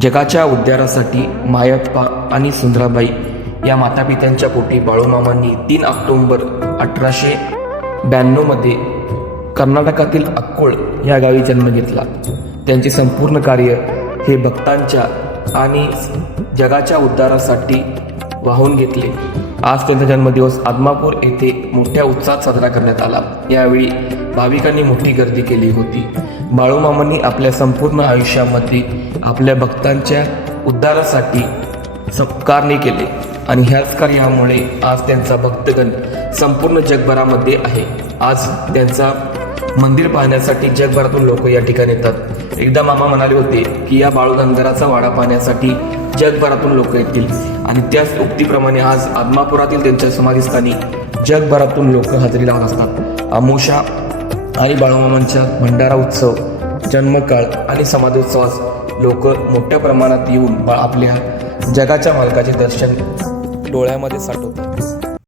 जगाच्या उद्धारासाठी मायप्पा आणि सुंदराबाई या मातापित्यांच्या पोटी बाळूमामांनी तीन ऑक्टोंबर अठराशे ब्याण्णवमध्ये कर्नाटकातील अक्कोळ या गावी जन्म घेतला. त्यांचे संपूर्ण कार्य हे भक्तांच्या आणि जगाच्या उद्धारासाठी वाहून घेतले. आज त्यांचा जन्मदिवस आदमापूर येथे मोठ्या उत्साहात साजरा करण्यात आला. यावेळी भाविकांनी मोठी गर्दी केली होती. बाळूमामांनी आपल्या संपूर्ण आयुष्यामध्ये आपल्या भक्तांच्या उद्धारासाठी सत्कारणे केले. आणि ह्याच कार्यामुळे आज त्यांचा भक्तगण संपूर्ण जगभरामध्ये आहे. आज त्यांचा मंदिर पाहण्यासाठी जगभरातून लोक या ठिकाणी येतात. एकदा मामा म्हणाले होते की या बाळूगंधराचा वाडा पाहण्यासाठी जगभरातून लोक येतील. आणि त्याच उक्तीप्रमाणे आज आदमापुरातील त्यांच्या समाधीस्थानी जगभरातून लोक हजेरी लावत असतात. अमोशा आणि बाळूमामांच्या भंडारा उत्सव जन्मकाळ आणि समाधोत्सवास लोक मोठ्या प्रमाणात येऊन आपल्या जगाच्या मालकाचे दर्शन डोळ्यामध्ये साठवतात.